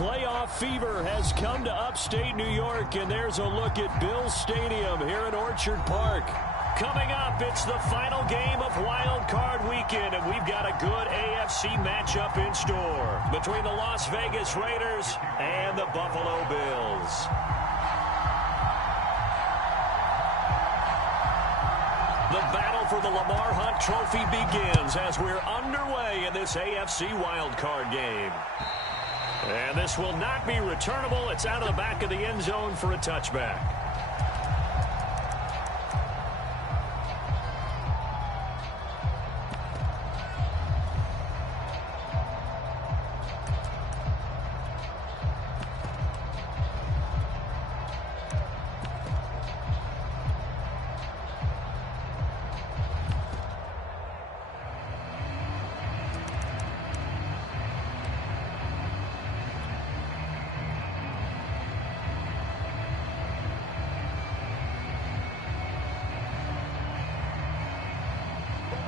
Playoff fever has come to upstate New York, and there's a look at Bills Stadium here in Orchard Park. Coming up, it's the final game of Wildcard Weekend, and we've got a good AFC matchup in store between the Las Vegas Raiders and the Buffalo Bills. The battle for the Lamar Hunt Trophy begins as we're underway in this AFC Wildcard game. And this will not be returnable. It's out of the back of the end zone for a touchback.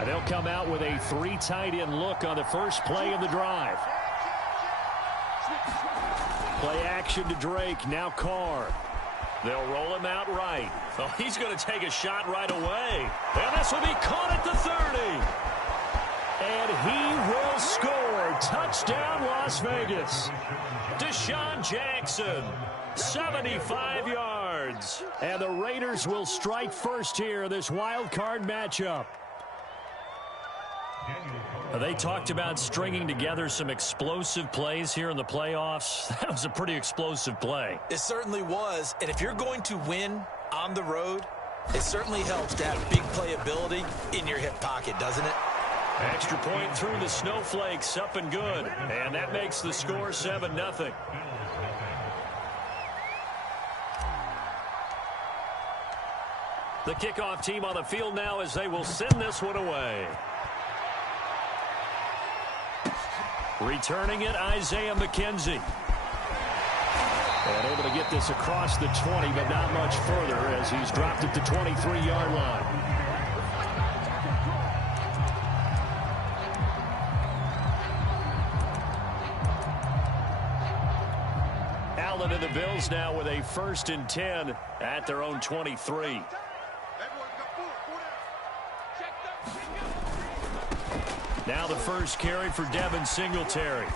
They'll come out with a three tight end look on the first play of the drive. Play action to Drake, now Carr. They'll roll him out right. Oh, he's going to take a shot right away. And this will be caught at the 30. And he will score. Touchdown, Las Vegas. Deshaun Jackson, 75 yards. And the Raiders will strike first here in this wild card matchup. They talked about stringing together some explosive plays here in the playoffs. That was a pretty explosive play. It certainly was. And if you're going to win on the road, it certainly helps to have big playability in your hip pocket, doesn't it? Extra point through the snowflakes, up and good. And that makes the score 7-0. The kickoff team on the field now as they will send this one away. Returning it, Isaiah McKenzie. And able to get this across the 20, but not much further as he's dropped it to 23-yard line. Allen and the Bills now with a 1st and 10 at their own 23. Now the first carry for Devin Singletary.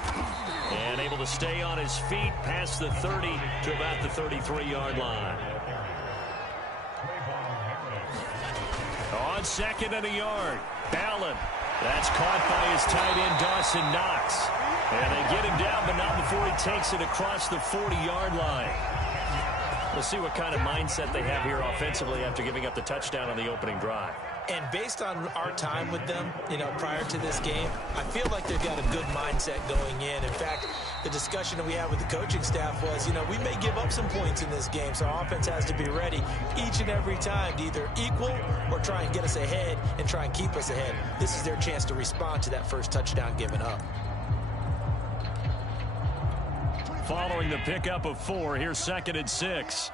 And able to stay on his feet past the 30 to about the 33-yard line. On 2nd and a yard, Allen. That's caught by his tight end, Dawson Knox. And they get him down, but not before he takes it across the 40-yard line. We'll see what kind of mindset they have here offensively after giving up the touchdown on the opening drive. And based on our time with them, prior to this game, I feel like they've got a good mindset going in. In fact, the discussion that we had with the coaching staff was, we may give up some points in this game, so our offense has to be ready each and every time to either equal or try and get us ahead and try and keep us ahead. This is their chance to respond to that first touchdown given up. Following the pickup of 4, here's 2nd and 6.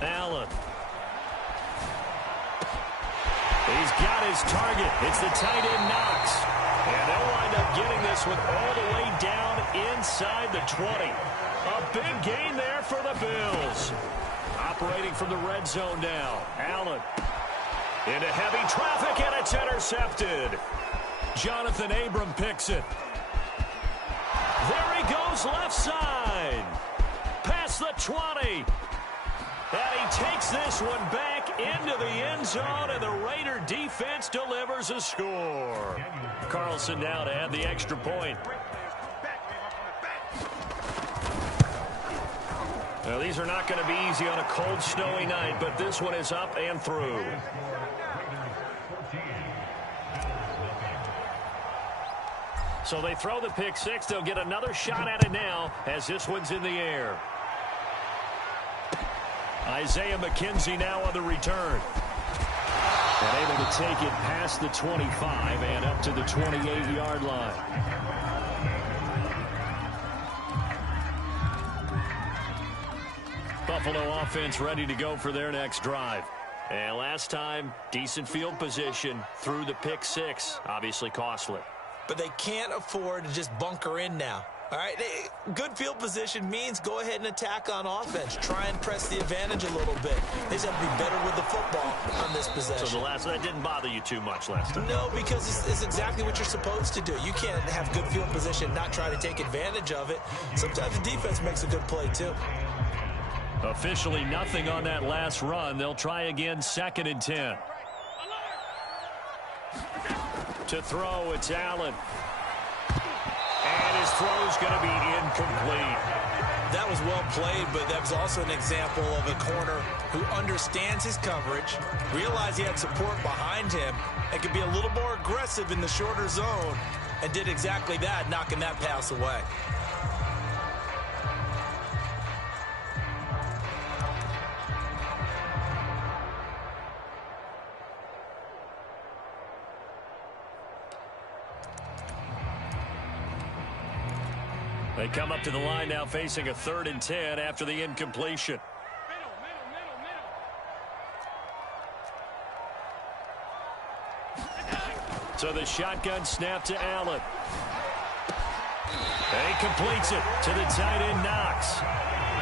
Allen. He's got his target. It's the tight end Knox. And they'll wind up getting this one all the way down inside the 20. A big gain there for the Bills. Operating from the red zone now. Allen. Into heavy traffic, and it's intercepted. Jonathan Abram picks it. There he goes left side. Past the 20. And he takes this one back into the end zone, and the Raider defense delivers a score. Carlson now to add the extra point. Now, these are not going to be easy on a cold, snowy night, but this one is up and through. So they throw the pick six. They'll get another shot at it now as this one's in the air. Isaiah McKenzie now on the return. And able to take it past the 25 and up to the 28-yard line. Buffalo offense ready to go for their next drive. And last time, decent field position through the pick six. Obviously costly. But they can't afford to just bunker in now. All right, good field position means go ahead and attack on offense. Try and press the advantage a little bit. They just have to be better with the football on this possession. So that didn't bother you too much last time? No, because it's exactly what you're supposed to do. You can't have good field position and not try to take advantage of it. Sometimes the defense makes a good play, too. Officially nothing on that last run. They'll try again, 2nd and 10. To throw, it's Allen. And his throw's going to be incomplete. That was well played, but that was also an example of a corner who understands his coverage, realized he had support behind him, and could be a little more aggressive in the shorter zone, and did exactly that, knocking that pass away. They come up to the line now facing a 3rd and 10 after the incompletion. So the shotgun snap to Allen. And he completes it to the tight end, Knox.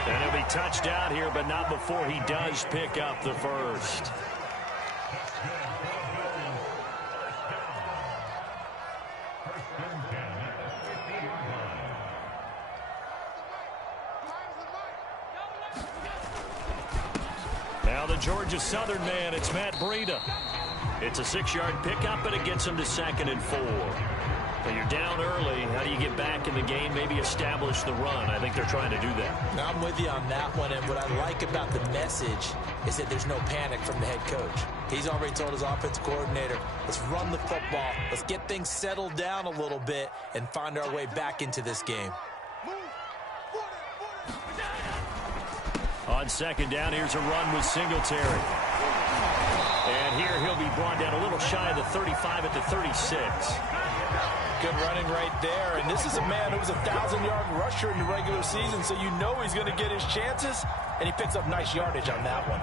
And he'll be touched out here, but not before he does pick up the first. Now the Georgia Southern man, it's Matt Breida. It's a 6-yard pickup, but it gets him to 2nd and 4. But you're down early. How do you get back in the game, maybe establish the run? I think they're trying to do that. Now, I'm with you on that one, and what I like about the message is that there's no panic from the head coach. He's already told his offensive coordinator, let's run the football, let's get things settled down a little bit, and find our way back into this game. On 2nd down, here's a run with Singletary. And here he'll be brought down a little shy of the 35 at the 36. Good running right there. And this is a man who was a 1,000-yard rusher in the regular season, so you know he's going to get his chances, and he picks up nice yardage on that one.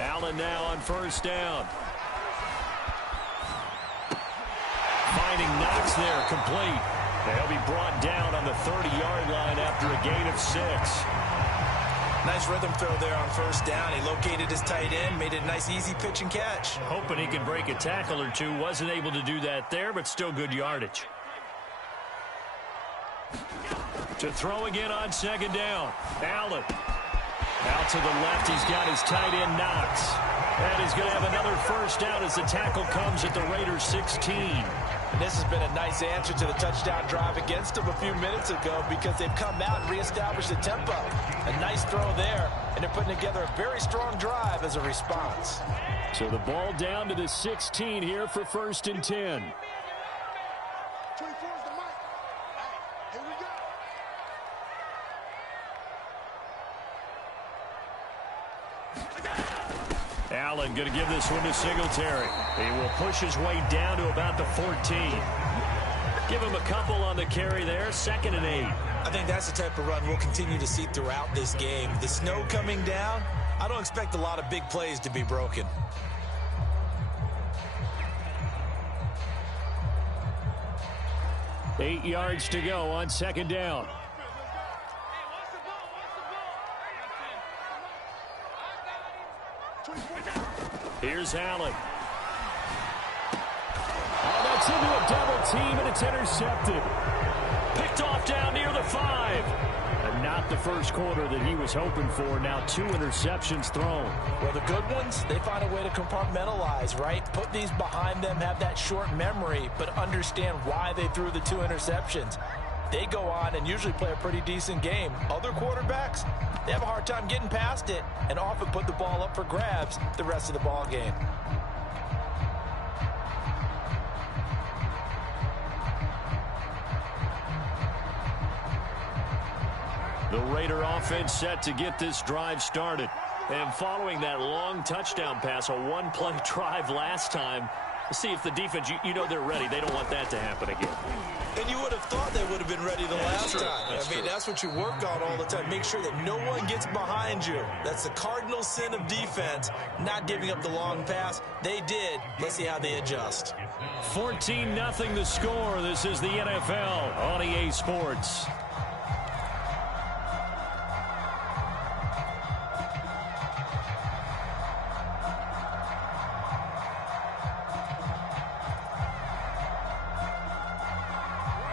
Allen now on 1st down. Finding Knox there, complete. They'll be brought down on the 30-yard line after a gain of 6. Nice rhythm throw there on 1st down. He located his tight end, made it a nice, easy pitch and catch. Hoping he could break a tackle or two. Wasn't able to do that there, but still good yardage. To throw again on 2nd down. Allen. Out to the left, he's got his tight end, Knox. And he's going to have another 1st down as the tackle comes at the Raiders' 16. And this has been a nice answer to the touchdown drive against them a few minutes ago because they've come out and reestablished the tempo. A nice throw there, and they're putting together a very strong drive as a response. So the ball down to the 16 here for 1st and 10. Allen going to give this one to Singletary. He will push his way down to about the 14. Give him a couple on the carry there. 2nd and 8. I think that's the type of run we'll continue to see throughout this game. The snow coming down, I don't expect a lot of big plays to be broken. Eight yards to go on 2nd down. Here's Allen. Oh, that's into a double team, and it's intercepted. Picked off down near the 5. And not the first quarter that he was hoping for. Now 2 interceptions thrown. Well, the good ones, they find a way to compartmentalize, right? Put these behind them, have that short memory, but understand why they threw the 2 interceptions. They go on and usually play a pretty decent game. Other quarterbacks, they have a hard time getting past it and often put the ball up for grabs the rest of the ball game. The Raider offense set to get this drive started. And following that long touchdown pass, a one-play drive last time, see if the defense, you know they're ready. They don't want that to happen again. And you would have thought they would have been ready the last time. That's what you work on all the time. Make sure that no one gets behind you. That's the cardinal sin of defense, not giving up the long pass. They did. Let's see how they adjust. 14-0 the score. This is the NFL on EA Sports.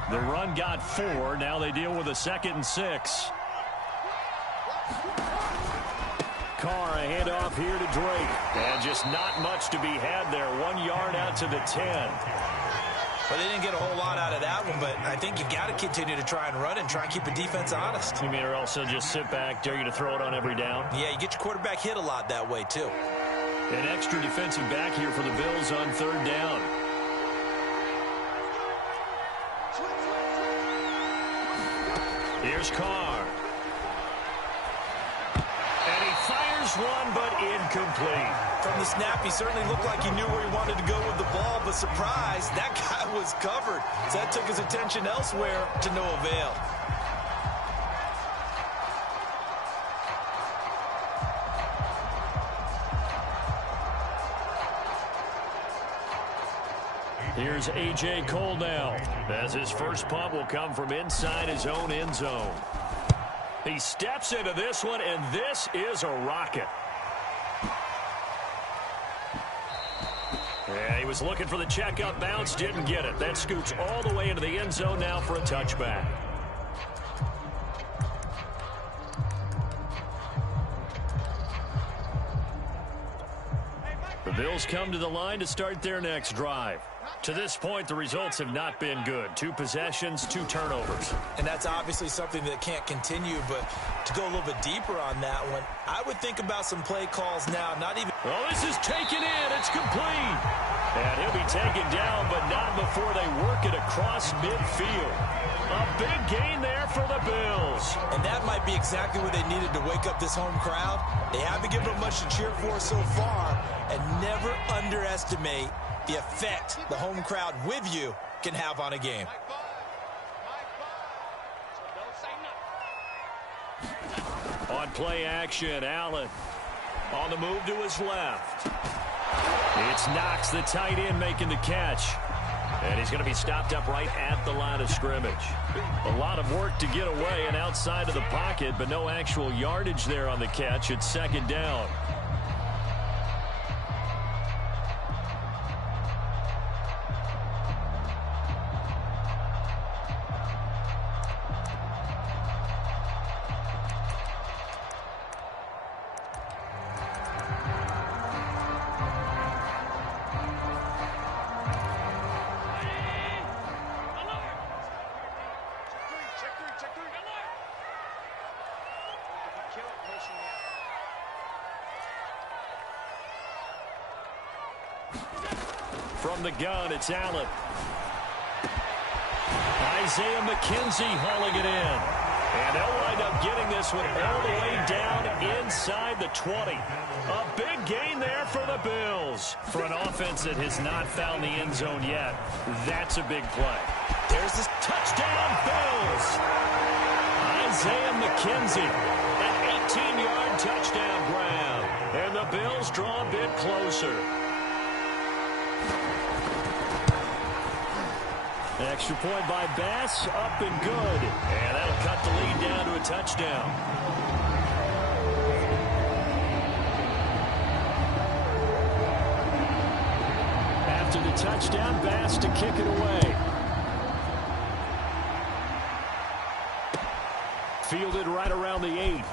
The run got 4. Now they deal with a 2nd and 6. Carr, a handoff here to Drake. And just not much to be had there. 1 yard out to the 10. Well, they didn't get a whole lot out of that one, but I think you got to continue to try and run and try and keep the defense honest. You mean or also just sit back, dare you to throw it on every down? Yeah, you get your quarterback hit a lot that way, too. An extra defensive back here for the Bills on 3rd down. Here's Carr. And he fires one, but incomplete. From the snap, he certainly looked like he knew where he wanted to go with the ball, but surprise, that guy was covered. So that took his attention elsewhere to no avail. Here's A.J. Cole now, as his first punt will come from inside his own end zone. He steps into this one, and this is a rocket. Yeah, he was looking for the checkup bounce, didn't get it. That scoots all the way into the end zone now for a touchback. The Bills come to the line to start their next drive. To this point, the results have not been good. 2 possessions, 2 turnovers. And that's obviously something that can't continue, but to go a little bit deeper on that one, I would think about some play calls now, not even... Oh, this is taken in. It's complete. And he'll be taken down, but not before they work it across midfield. A big gain there for the Bills. And that might be exactly what they needed to wake up this home crowd. They haven't given them much to cheer for so far, and never underestimate the effect the home crowd with you can have on a game. On play action, Allen on the move to his left. It's Knox, the tight end, making the catch. And he's going to be stopped up right at the line of scrimmage. A lot of work to get away and outside of the pocket, but no actual yardage there on the catch. It's 2nd down. From the gun, it's Allen. Isaiah McKenzie hauling it in. And they'll wind up getting this one all the way down inside the 20. A big gain there for the Bills. For an offense that has not found the end zone yet, that's a big play. There's this touchdown, Bills. Isaiah McKenzie, an 18-yard touchdown grab. And the Bills draw a bit closer. Extra point by Bass, up and good. And that'll cut the lead down to a touchdown. After the touchdown, Bass to kick it away. Fielded right around the 8.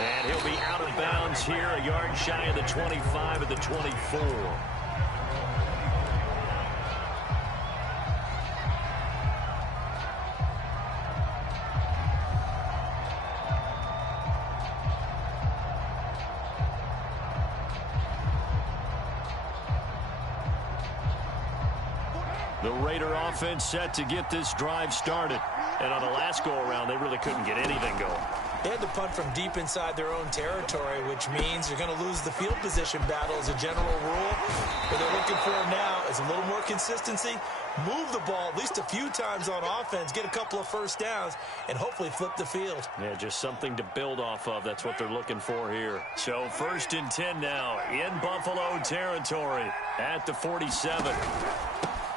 And he'll be out of bounds here, a yard shy of the 25 at the 24. The Raider offense set to get this drive started. And on the last go-around, they really couldn't get anything going. They had to punt from deep inside their own territory, which means you're going to lose the field position battle as a general rule. What they're looking for now is a little more consistency, move the ball at least a few times on offense, get a couple of first downs, and hopefully flip the field. Yeah, just something to build off of. That's what they're looking for here. So 1st and 10 now in Buffalo territory at the 47.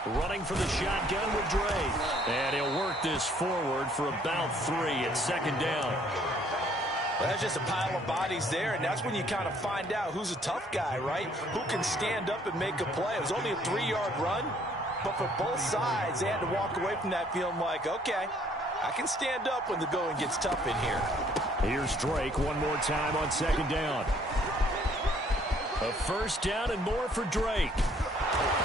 Running for the shotgun with Dre. And he'll work this forward for about 3 at 2nd down. Well, that's just a pile of bodies there, and that's when you kind of find out who's a tough guy, right? Who can stand up and make a play. It was only a 3-yard run, but for both sides, they had to walk away from that feeling like, okay, I can stand up when the going gets tough in here. Here's Drake one more time on 2nd down. A 1st down and more for Drake.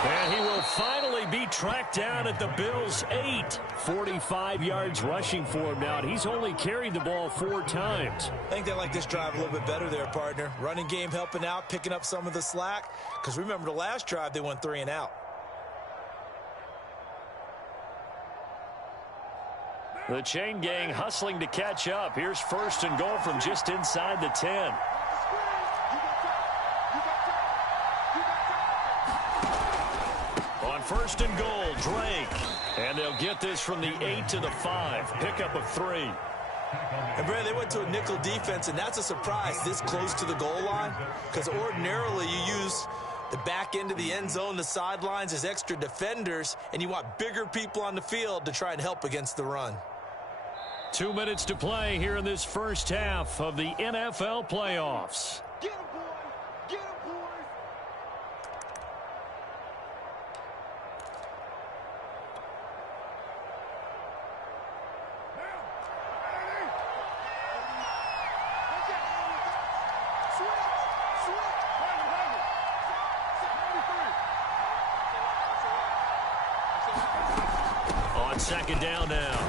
And he will finally be tracked down at the Bills' 8. 45 yards rushing for him now, and he's only carried the ball 4 times. I think they like this drive a little bit better there, partner. Running game helping out, picking up some of the slack. Because remember, the last drive, they went 3 and out. The chain gang hustling to catch up. Here's 1st and goal from just inside the 10. On 1st and goal, Drake. And they'll get this from the 8 to the 5. Pickup of 3. And, Brad, they went to a nickel defense, and that's a surprise this close to the goal line. Because ordinarily you use the back end of the end zone, the sidelines as extra defenders, and you want bigger people on the field to try and help against the run. 2 minutes to play here in this first half of the NFL playoffs. Get him, boys! Get him, boys! On 2nd down now.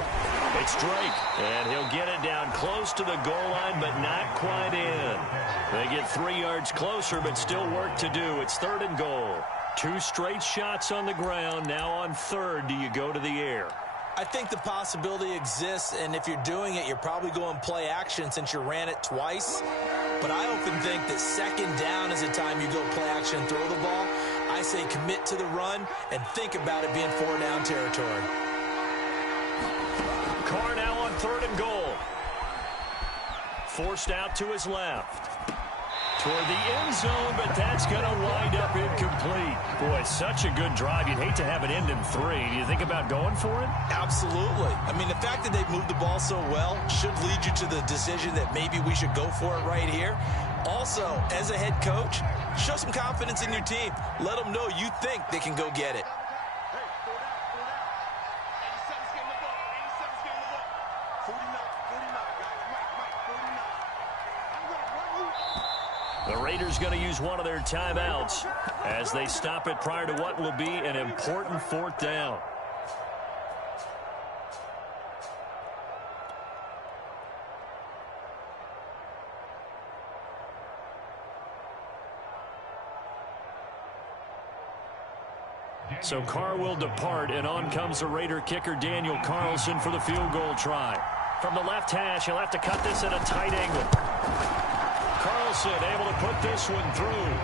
It's Drake, and he'll get it down close to the goal line, but not quite in. They get 3 yards closer, but still work to do. It's 3rd and goal. 2 straight shots on the ground. Now on 3rd, do you go to the air? I think the possibility exists, and if you're doing it, you're probably going play action since you ran it twice. But I often think that 2nd down is the time you go play action and throw the ball. I say commit to the run and think about it being 4-down territory. Carr now on 3rd and goal. Forced out to his left. Toward the end zone, but that's going to wind up incomplete. Boy, such a good drive. You'd hate to have it end in 3. Do you think about going for it? Absolutely. I mean, the fact that they've moved the ball so well should lead you to the decision that maybe we should go for it right here. Also, as a head coach, show some confidence in your team. Let them know you think they can go get it. The Raiders going to use one of their timeouts as they stop it prior to what will be an important 4th down. So Carr will depart, and on comes the Raider kicker Daniel Carlson for the field goal try. From the left hash, he'll have to cut this at a tight angle. Carlson able to put this one through.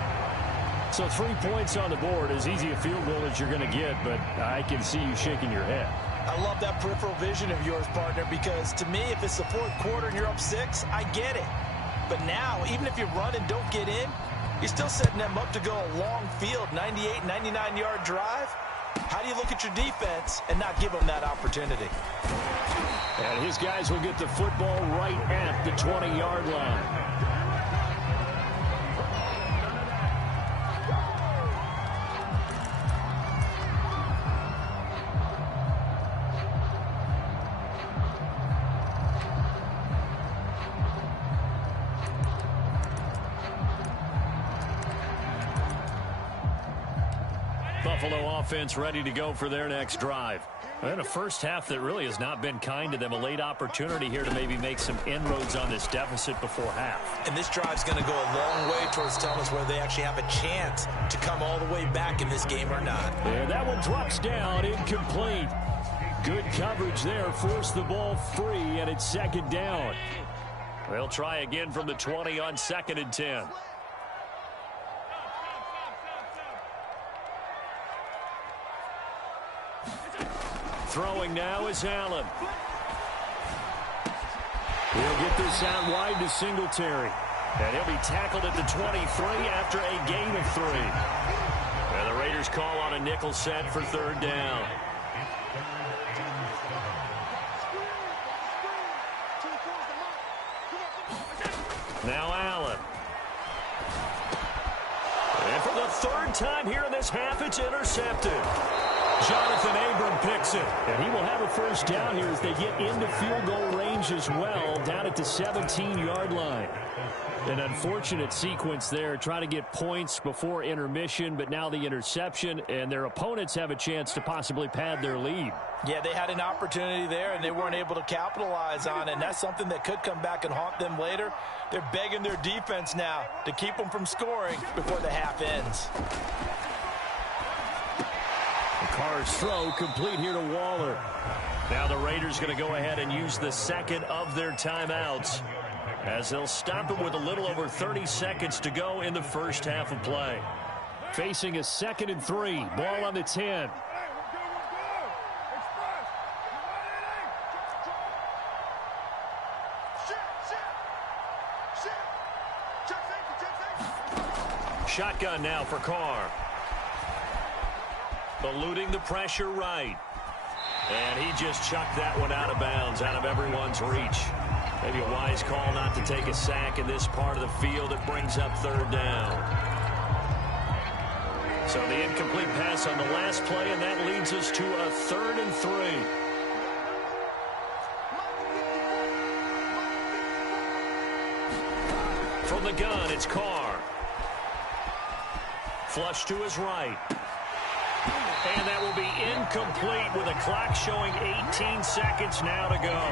So 3 points on the board, as easy a field goal as you're going to get, but I can see you shaking your head. I love that peripheral vision of yours, partner, because to me, if it's the 4th quarter and you're up 6, I get it. But now, even if you run and don't get in, you're still setting them up to go a long field, 98, 99-yard drive. How do you look at your defense and not give them that opportunity? And his guys will get the football right at the 20-yard line. Buffalo offense ready to go for their next drive. And a first half that really has not been kind to them. A late opportunity here to maybe make some inroads on this deficit before half. And this drive's going to go a long way towards telling us whether they actually have a chance to come all the way back in this game or not. And that one drops down, incomplete. Good coverage there, forced the ball free, and it's 2nd down. They'll try again from the 20 on 2nd and 10. Throwing now is Allen. He'll get this out wide to Singletary. And he'll be tackled at the 23 after a gain of 3. And the Raiders call on a nickel set for 3rd down. Now Allen. And for the 3rd time here in this half, it's intercepted. Jonathan Abram picks it. And he will have a 1st down here as they get into field goal range as well, down at the 17-yard line. An unfortunate sequence there, trying to get points before intermission, but now the interception, and their opponents have a chance to possibly pad their lead. Yeah, they had an opportunity there, and they weren't able to capitalize on it, and that's something that could come back and haunt them later. They're begging their defense now to keep them from scoring before the half ends. Carr's throw complete here to Waller. Now the Raiders going to go ahead and use the 2nd of their timeouts, as they'll stop him with a little over 30 seconds to go in the 1st half of play. Facing a 2nd and 3. Ball on the 10. Shotgun now for Carr. Eluding the pressure right. And he just chucked that one out of bounds, out of everyone's reach. Maybe a wise call not to take a sack in this part of the field. It brings up 3rd down. So the incomplete pass on the last play, and that leads us to a 3rd and 3. From the gun, it's Carr. Flush to his right. And that will be incomplete with a clock showing 18 seconds now to go.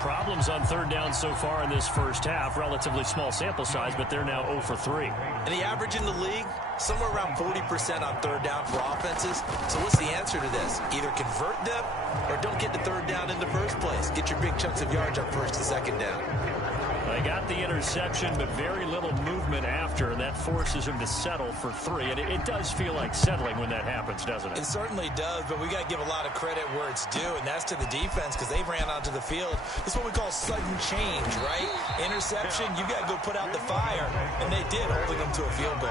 Problems on 3rd down so far in this 1st half. Relatively small sample size, but they're now 0 for 3. And the average in the league, somewhere around 40% on 3rd down for offenses. So what's the answer to this? Either convert them or don't get to 3rd down in the first place. Get your big chunks of yards on 1st and 2nd down. They got the interception, but very little movement after, and that forces him to settle for 3. And it does feel like settling when that happens, doesn't it? It certainly does, but we got to give a lot of credit where it's due, and that's to the defense, because they ran onto the field. This is what we call sudden change, right? Interception, you got to go put out the fire, and they did, holding them to a field goal.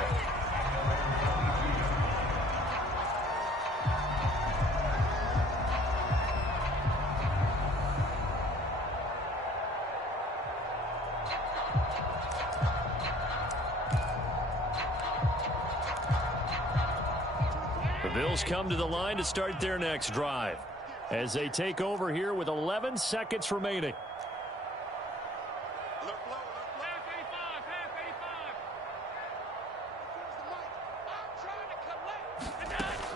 Bills come to the line to start their next drive as they take over here with 11 seconds remaining.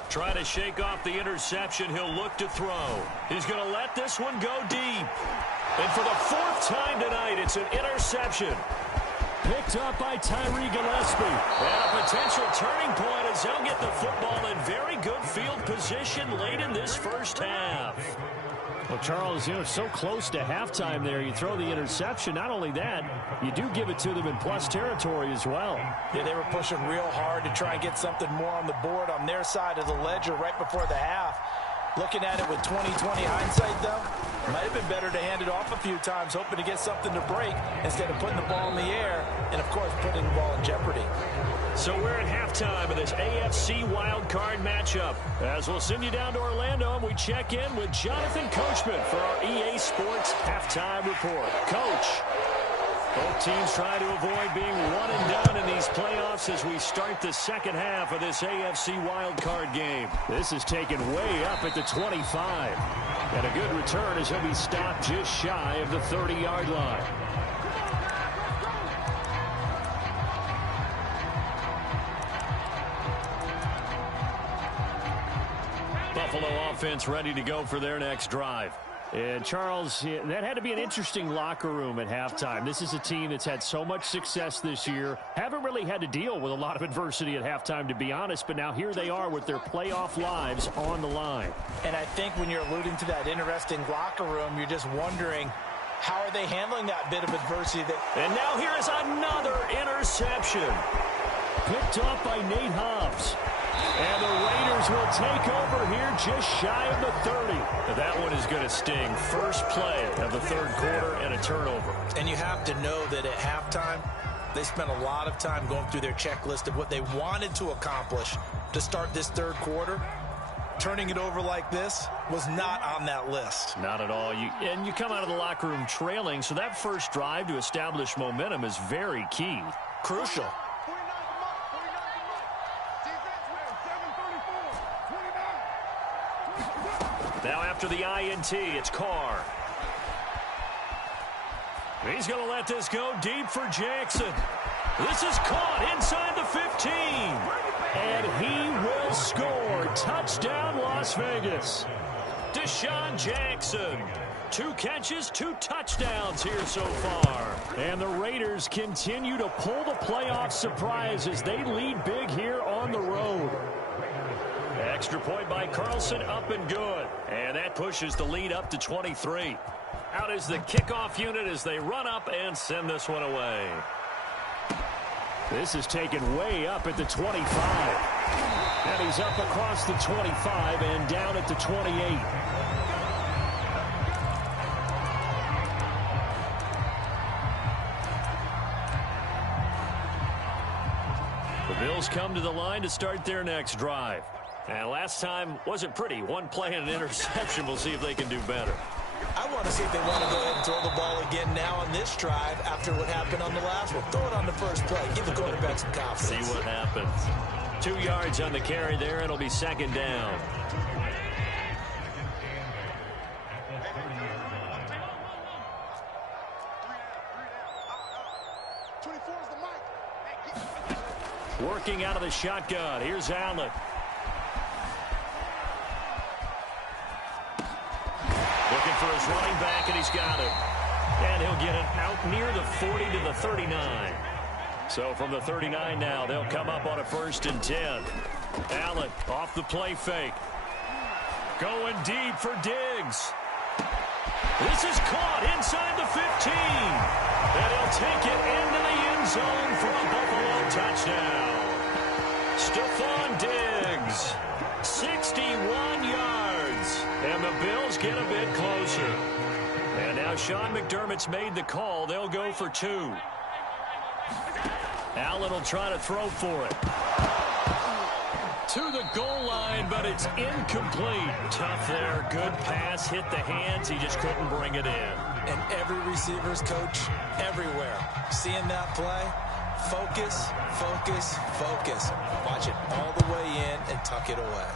Try to shake off the interception. He'll look to throw. He's going to let this one go deep. And for the 4th time tonight, it's an interception. Picked up by Tyree Gillespie. And a potential turning point as they'll get the football in very good field position late in this 1st half. Well, Charles, so close to halftime there. You throw the interception. Not only that, you do give it to them in plus territory as well. Yeah, they were pushing real hard to try and get something more on the board on their side of the ledger right before the half. Looking at it with 20/20 hindsight, though, might have been better to hand it off a few times, hoping to get something to break instead of putting the ball in the air and, of course, putting the ball in jeopardy. So we're at halftime of this AFC Wildcard matchup. As we'll send you down to Orlando, and we check in with Jonathan Coachman for our EA Sports Halftime Report. Coach, both teams try to avoid being one and done in these playoffs as we start the 2nd half of this AFC Wildcard game. This is taken way up at the 25. And a good return as he'll be stopped just shy of the 30-yard line. Buffalo offense ready to go for their next drive. And, Charles, that had to be an interesting locker room at halftime. This is a team that's had so much success this year. Haven't really had to deal with a lot of adversity at halftime, to be honest. But now here they are with their playoff lives on the line. And I think when you're alluding to that interesting locker room, you're just wondering, How are they handling that bit of adversity? And now here is another interception. Picked off by Nate Hobbs. And the Raiders will take over here just shy of the 30. That one is going to sting. First play of the third quarter and a turnover. And you have to know that at halftime, they spent a lot of time going through their checklist of what they wanted to accomplish to start this third quarter. Turning it over like this was not on that list. Not at all. And you come out of the locker room trailing, so that first drive to establish momentum is very key. Crucial. Now after the INT, it's Carr. He's going to let this go deep for Jackson. This is caught inside the 15. And he will score. Touchdown, Las Vegas. Deshaun Jackson. 2 catches, 2 touchdowns here so far. And the Raiders continue to pull the playoff surprise as they lead big here on the road. Extra point by Carlson, up and good. And that pushes the lead up to 23. Out is the kickoff unit as they run up and send this one away. This is taken way up at the 25. And he's up across the 25 and down at the 28. The Bills come to the line to start their next drive. And last time wasn't pretty. One play and an interception. We'll see if they can do better. I want to see if they want to go ahead and throw the ball again now on this drive after what happened on the last one. Throw it on the first play. Give the quarterback some confidence. See what happens. 2 yards on the carry there. It'll be second down. Working out of the shotgun. Here's Allen. Looking for his running back, and he's got it. And he'll get it out near the 40 to the 39. So from the 39 now, they'll come up on a 1st and 10. Allen off the play fake. Going deep for Diggs. This is caught inside the 15. And he'll take it into the end zone for a Buffalo touchdown. Stephon Diggs, 61 yards. And the Bills get a bit closer. And now Sean McDermott's made the call. They'll go for 2. Allen will try to throw for it. To the goal line, but it's incomplete. Tough there. Good pass. Hit the hands. He just couldn't bring it in. And every receiver's coach everywhere. Seeing that play, focus, focus, focus. Watch it all the way in and tuck it away.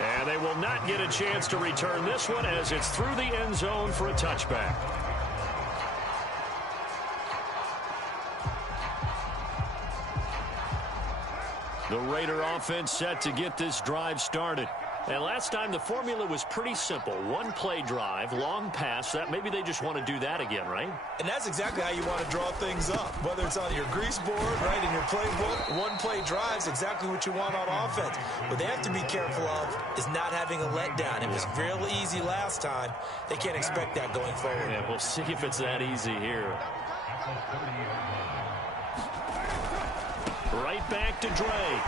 And they will not get a chance to return this one as it's through the end zone for a touchback. The Raider offense set to get this drive started. And last time the formula was pretty simple. 1 play drive, long pass. That maybe they just want to do that again, right? And that's exactly how you want to draw things up. Whether it's on your grease board, right, in your playbook, 1 play drive is exactly what you want on offense. What they have to be careful of is not having a letdown. It was real easy last time. They can't expect that going forward. Yeah, we'll see if it's that easy here. Right back to Drake.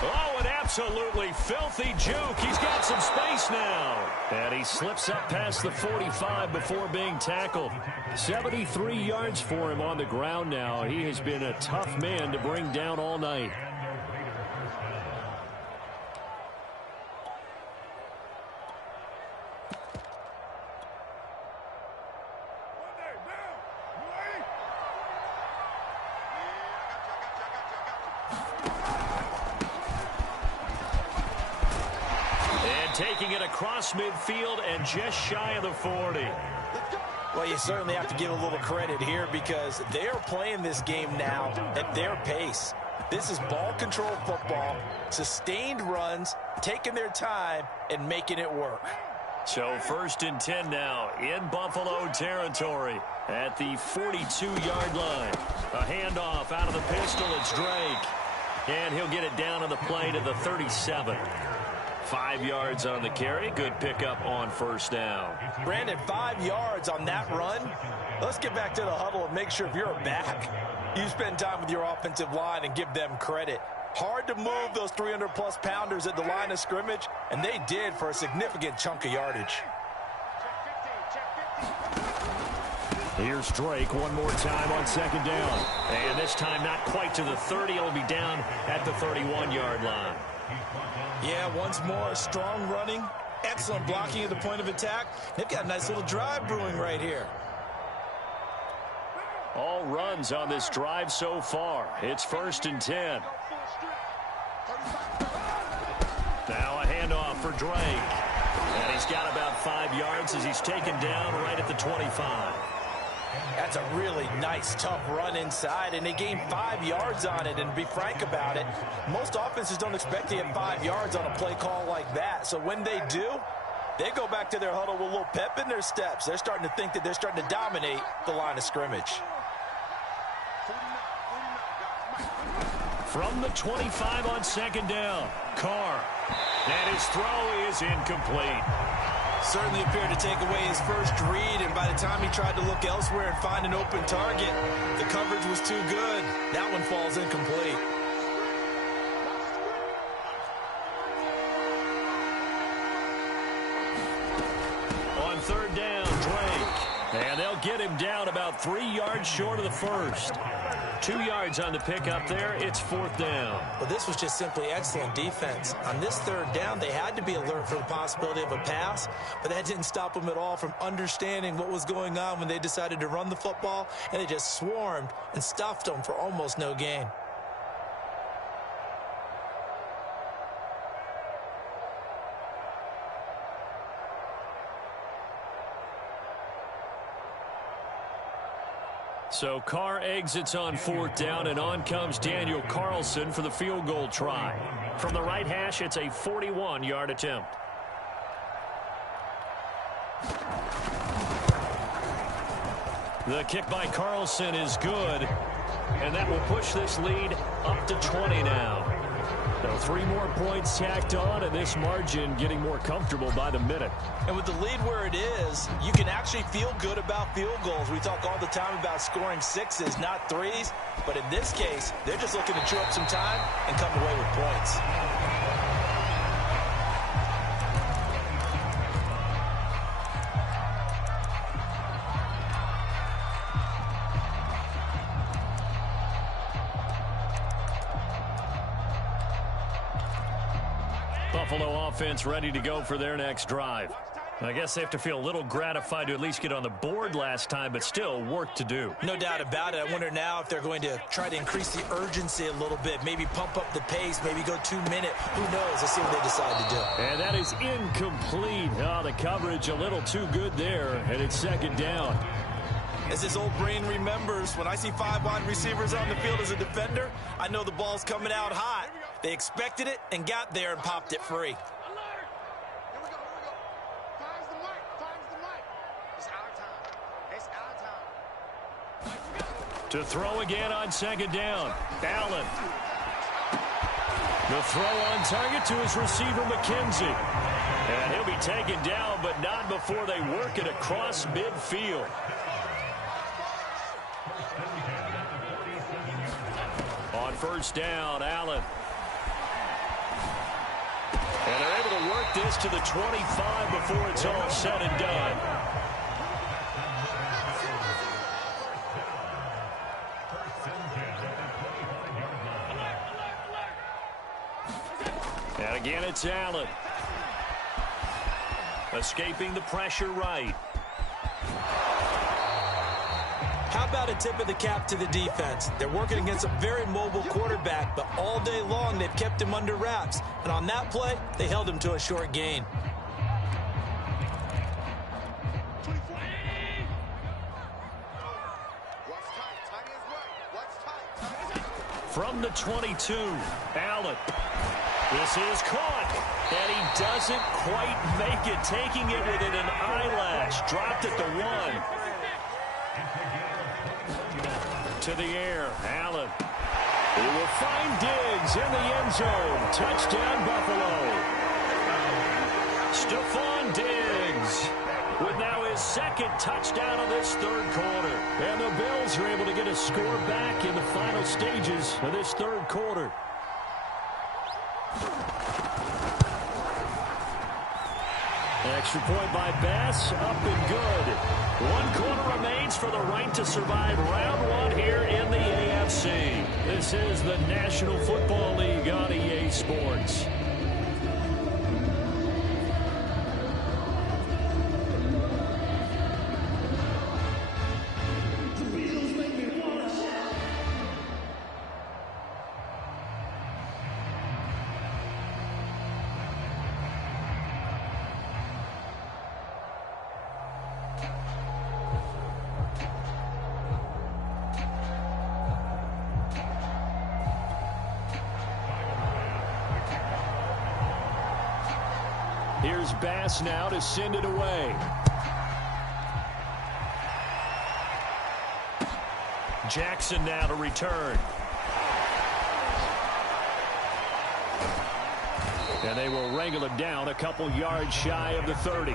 Oh, an absolutely filthy juke. He's got some space now. And he slips up past the 45 before being tackled. 73 yards for him on the ground now. He has been a tough man to bring down all night. Taking it across midfield and just shy of the 40. Well, you certainly have to give a little credit here because they are playing this game now at their pace. This is ball control football, sustained runs, taking their time, and making it work. So 1st and 10 now in Buffalo territory at the 42-yard line. A handoff out of the pistol. It's Drake. And he'll get it down on the play to the 37. 5 yards on the carry. Good pickup on first down. Brandon, 5 yards on that run. Let's get back to the huddle and make sure if you're a back, you spend time with your offensive line and give them credit. Hard to move those 300-plus pounders at the line of scrimmage, and they did for a significant chunk of yardage. Here's Drake one more time on second down. And this time not quite to the 30. It'll be down at the 31-yard line. Yeah, once more, strong running, excellent blocking at the point of attack. They've got a nice little drive brewing right here. All runs on this drive so far. It's 1st and 10. Now a handoff for Drake. And he's got about 5 yards as he's taken down right at the 25. That's a really nice, tough run inside, and they gained 5 yards on it. And to be frank about it, most offenses don't expect to get 5 yards on a play call like that. So when they do, they go back to their huddle with a little pep in their steps. They're starting to think that they're starting to dominate the line of scrimmage. From the 25 on second down, Carr. And his throw is incomplete. Certainly appeared to take away his first read, and by the time he tried to look elsewhere and find an open target, the coverage was too good. That one falls incomplete. On third down, Drake. And they'll get him down about 3 yards short of the first. 2 yards on the pickup there. It's 4th down. But this was just simply excellent defense. On this third down, they had to be alert for the possibility of a pass, but that didn't stop them at all from understanding what was going on when they decided to run the football, and they just swarmed and stuffed them for almost no gain. So Carr exits on 4th down, and on comes Daniel Carlson for the field goal try. From the right hash, it's a 41-yard attempt. The kick by Carlson is good, and that will push this lead up to 20 now. So 3 more points tacked on, and this margin getting more comfortable by the minute. And with the lead where it is, you can actually feel good about field goals. We talk all the time about scoring 6s, not 3s. But in this case, they're just looking to chew up some time and come away with points. Buffalo offense ready to go for their next drive. I guess they have to feel a little gratified to at least get on the board last time, but still work to do. No doubt about it. I wonder now if they're going to try to increase the urgency a little bit, maybe pump up the pace, maybe go 2 minute. Who knows? Let's see what they decide to do. And that is incomplete. Oh, the coverage a little too good there, and it's 2nd down. As this old brain remembers, when I see 5 wide receivers on the field as a defender, I know the ball's coming out hot. They expected it and got there and popped it free. To throw again on 2nd down. Allen. The throw on target to his receiver, McKenzie. And he'll be taken down, but not before they work it across midfield. On 1st down, Allen. And they're able to work this to the 25 before it's all said and done. And again, it's Allen. Escaping the pressure right. How about a tip of the cap to the defense? They're working against a very mobile quarterback, but all day long they've kept him under wraps. And on that play, they held him to a short gain. From the 22, Allen. This is caught, and he doesn't quite make it, taking it within an eyelash. Dropped at the 1. To the air, Allen. He will find Diggs in the end zone. Touchdown, Buffalo. Stephon Diggs with now his second touchdown of this third quarter. And the Bills are able to get a score back in the final stages of this third quarter. Extra point by Bass, up and good. 1 quarter remains for the right to survive round 1 here in the AFC. This is the National Football League on EA Sports. Here's Bass now to send it away. Jackson now to return. And they will wrangle him down a couple yards shy of the 30.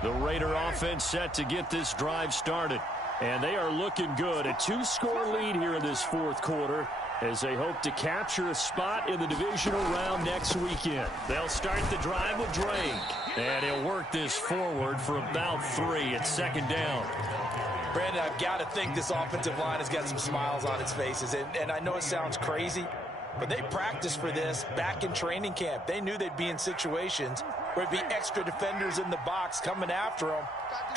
The Raider offense set to get this drive started. And they are looking good. A 2-score lead here in this fourth quarter as they hope to capture a spot in the divisional round next weekend. They'll start the drive with Drake. And he'll work this forward for about 3. It's second down. Brandon, I've got to think this offensive line has got some smiles on its faces. And I know it sounds crazy, but they practiced for this back in training camp. They knew they'd be in situations where it'd be extra defenders in the box coming after them,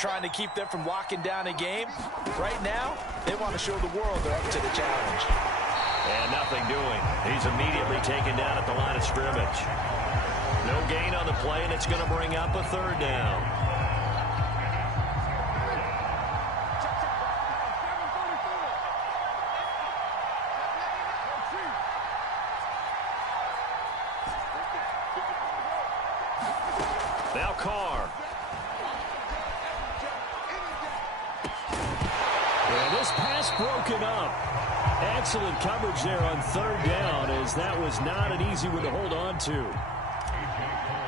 trying to keep them from locking down a game. Right now, they want to show the world they're up to the challenge. And nothing doing. He's immediately taken down at the line of scrimmage. No gain on the play, and it's going to bring up a third down. Now Carr. And this pass broken up. Excellent coverage there on third down, as that was not an easy one to hold on to.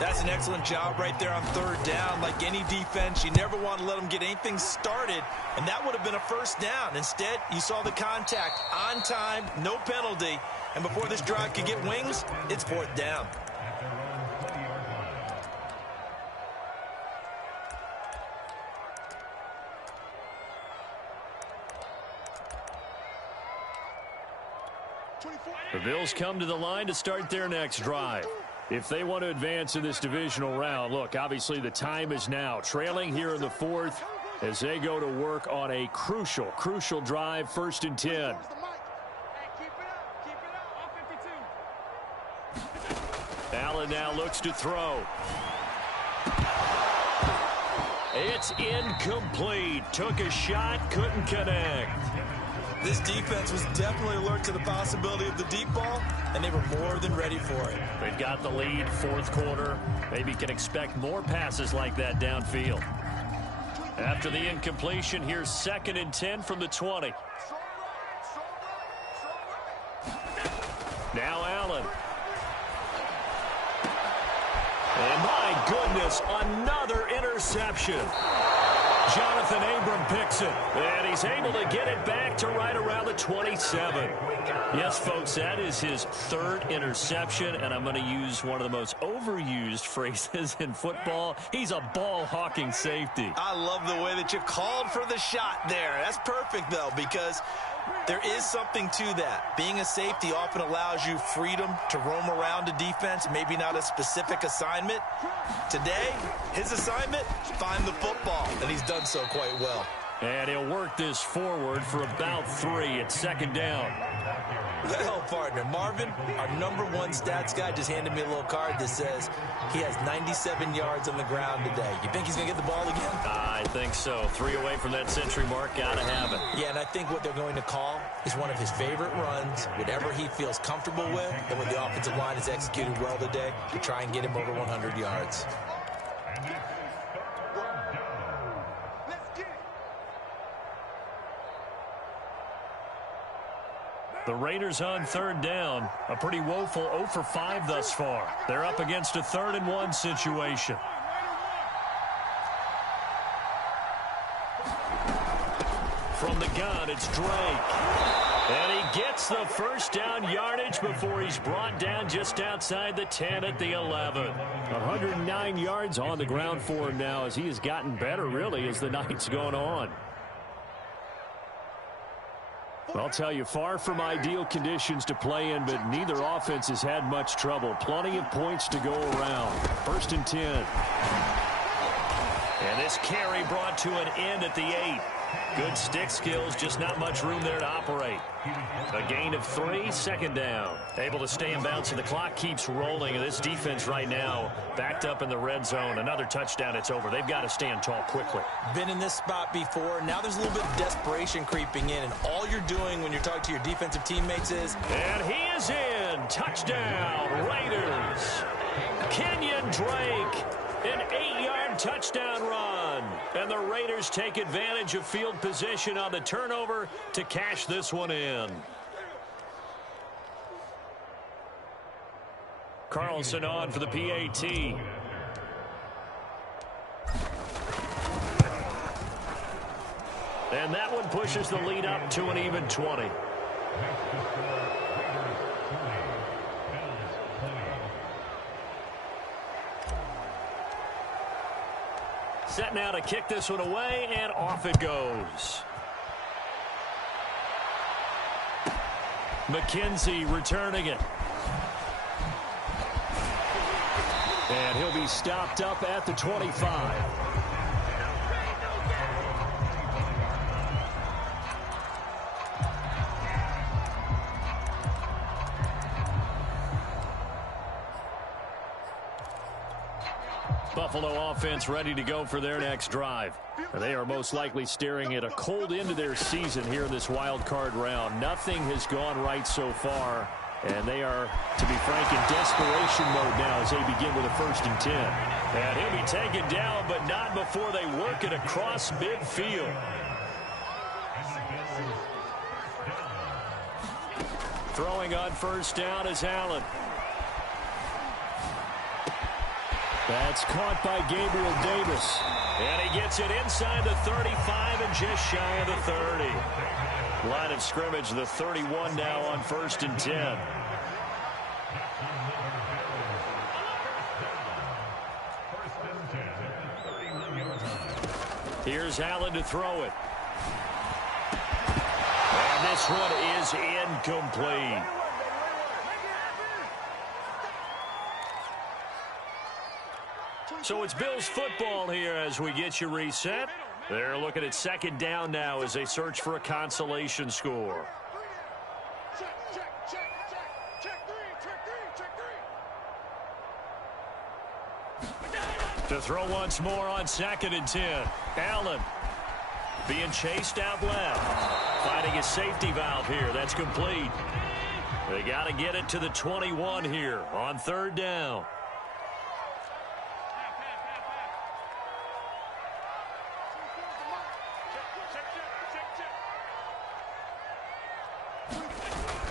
That's an excellent job right there on third down. Like any defense, you never want to let them get anything started, and that would have been a first down. Instead, you saw the contact on time, no penalty, and before this drive could get wings, it's fourth down. The Bills come to the line to start their next drive. If they want to advance in this divisional round, look, obviously the time is now. Trailing here in the fourth as they go to work on a crucial drive, 1st and 10. Allen now looks to throw. It's incomplete. Took a shot, couldn't connect. This defense was definitely alert to the possibility of the deep ball, and they were more than ready for it. They've got the lead, fourth quarter. Maybe can expect more passes like that downfield. After the incompletion, here's 2nd and 10 from the 20. Now Allen. And my goodness, another interception. Jonathan Abram picks it, and he's able to get it back to right around the 27. Yes, folks, that is his 3rd interception, and I'm going to use one of the most overused phrases in football. He's a ball-hawking safety. I love the way that you called for the shot there. That's perfect, though, because there is something to that. Being a safety often allows you freedom to roam around a defense, maybe not a specific assignment. Today, his assignment, find the football, and he's done so quite well. And he'll work this forward for about 3 at 2nd down. Well, partner, Marvin, our #1 stats guy, just handed me a little card that says he has 97 yards on the ground today. You think he's going to get the ball again? I think so. 3 away from that century mark. Got to have it. Yeah, and I think what they're going to call is one of his favorite runs, whatever he feels comfortable with, and when the offensive line is executed well today, to try and get him over 100 yards. The Raiders on 3rd down. A pretty woeful 0 for 5 thus far. They're up against a 3rd and 1 situation. From the gun, it's Drake. And he gets the first down yardage before he's brought down just outside the 10 at the 11. 109 yards on the ground for him now as he has gotten better, really, as the night's gone on. I'll tell you, far from ideal conditions to play in, but neither offense has had much trouble. Plenty of points to go around. 1st and 10. And this carry brought to an end at the 8. Good stick skills, just not much room there to operate. A gain of 3, 2nd down. Able to stay in bounds, and the clock keeps rolling. And this defense right now backed up in the red zone. Another touchdown, it's over. They've got to stand tall quickly. Been in this spot before. Now there's a little bit of desperation creeping in, and all you're doing when you're talking to your defensive teammates is... And he is in. Touchdown, Raiders. Kenyon Drake. An 8-yard touchdown run. And the Raiders take advantage of field position on the turnover to cash this one in. Carlson on for the PAT. And that one pushes the lead up to an even 20. Set now to kick this one away, and off it goes. McKenzie returning it. And he'll be stopped up at the 25. Buffalo offense ready to go for their next drive. They are most likely staring at a cold end to their season here in this wild card round. Nothing has gone right so far, and they are, to be frank, in desperation mode now as they begin with a 1st and 10. And he'll be taken down, but not before they work it across midfield. Throwing on 1st down is Allen. That's caught by Gabriel Davis. And he gets it inside the 35 and just shy of the 30. Line of scrimmage, the 31 now on 1st and 10. Here's Allen to throw it. And this one is incomplete. So it's Bills football here as we get you reset. They're looking at 2nd down now as they search for a consolation score. To throw once more on 2nd and 10. Allen being chased out left. Finding a safety valve here. That's complete. They got to get it to the 21 here on 3rd down.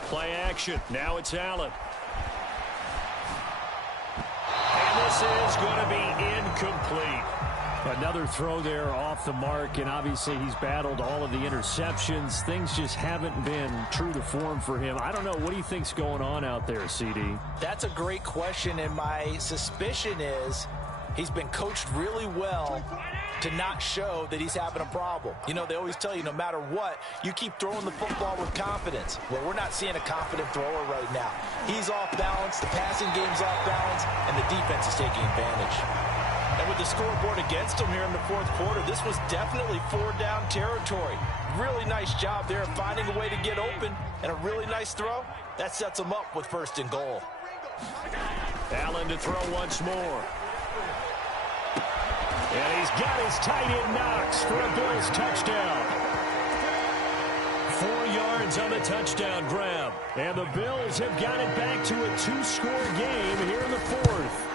Play action. Now it's Allen. And this is going to be incomplete. Another throw there off the mark, and obviously he's battled all of the interceptions. Things just haven't been true to form for him. I don't know. What do you think's going on out there, CD? That's a great question, and my suspicion is he's been coached really well to not show that he's having a problem. You know, they always tell you no matter what, you keep throwing the football with confidence. Well, we're not seeing a confident thrower right now. He's off balance, the passing game's off balance, and the defense is taking advantage. And with the scoreboard against him here in the 4th quarter, this was definitely 4-down territory. Really nice job there of finding a way to get open, and a really nice throw. That sets them up with 1st and goal. Allen to throw once more. And he's got his tight end Knox for a Bills touchdown. 4 yards on the touchdown grab. And the Bills have got it back to a 2-score game here in the 4th.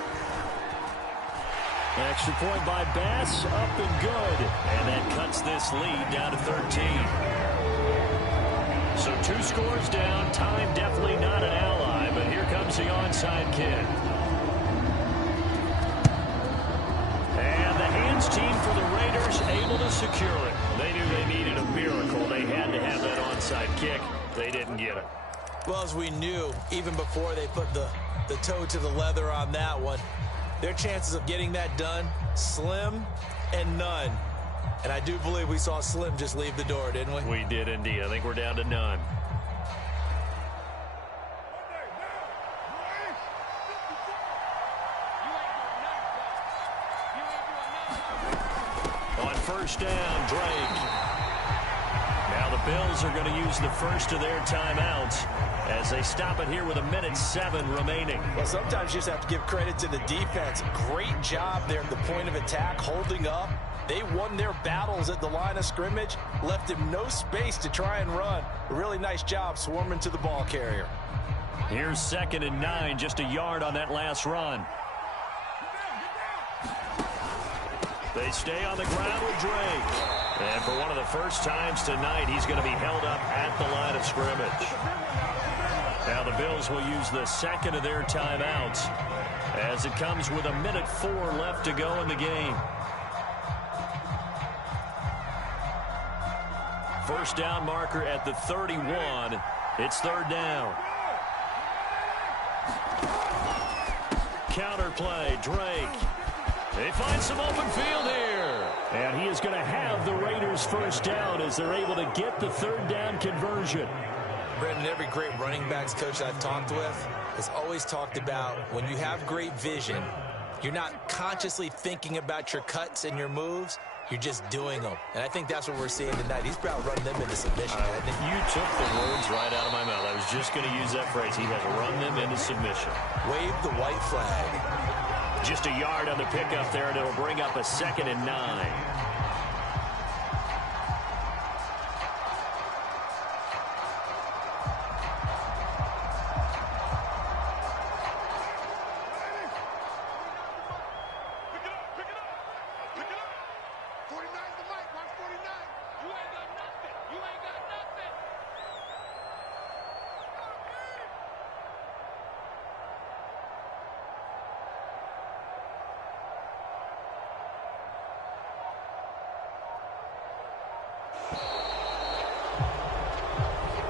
Extra point by Bass, up and good. And that cuts this lead down to 13. So 2 scores down. Time definitely not an ally, but here comes the onside kick. And the hands team for the Raiders able to secure it. They knew they needed a miracle. They had to have that onside kick. They didn't get it. Well, as we knew, even before they put the toe to the leather on that one, their chances of getting that done, slim and none. And I do believe we saw Slim just leave the door, didn't we? We did indeed. I think we're down to none. On 1st down, Drake. Now the Bills are going to use the first of their timeouts as they stop it here with 1:07 remaining. Well, sometimes you just have to give credit to the defense. Great job there at the point of attack, holding up. They won their battles at the line of scrimmage, left him no space to try and run. A really nice job swarming to the ball carrier. Here's 2nd and 9, just a yard on that last run. They stay on the ground with Drake. And for one of the first times tonight, he's going to be held up at the line of scrimmage. Now the Bills will use the 2nd of their timeouts as it comes with 1:04 left to go in the game. 1st down marker at the 31. It's 3rd down. Counter play, Drake. They find some open field here. And he is going to have the Raiders 1st down as they're able to get the 3rd down conversion. Brendan, every great running backs coach I've talked with has always talked about when you have great vision, you're not consciously thinking about your cuts and your moves. You're just doing them. And I think that's what we're seeing tonight. He's about to run them into submission, hasn't he? You took the words right out of my mouth. I was just going to use that phrase. He has run them into submission. Wave the white flag. Just a yard on the pickup there, and it'll bring up a 2nd and 9.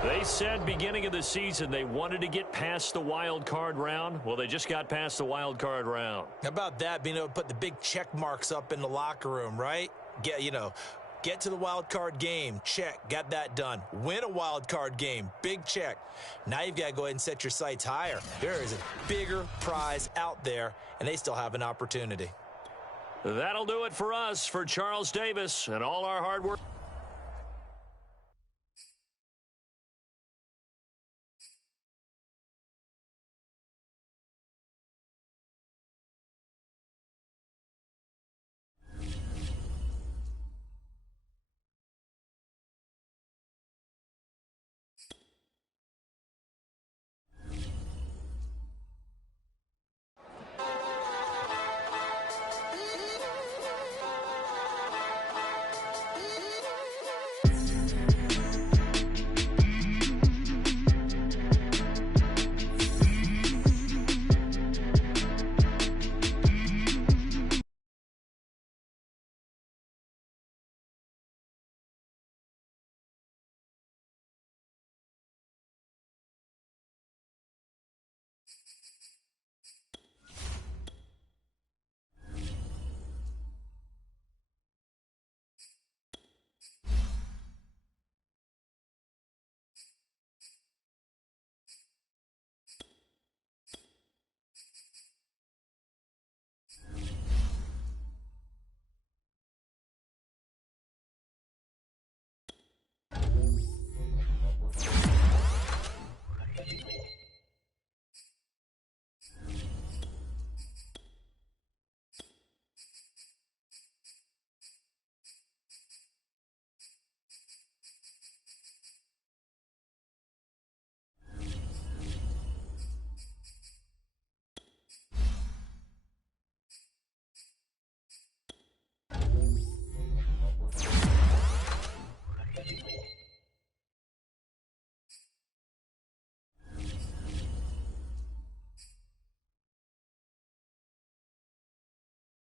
They said beginning of the season they wanted to get past the wild card round. Well, they just got past the wild card round. How about that, being able to put the big check marks up in the locker room, right? Get to the wild card game, check, got that done. Win a wild card game, big check. Now you've got to go ahead and set your sights higher. There is a bigger prize out there, and they still have an opportunity. That'll do it for us. For Charles Davis and all our hard work.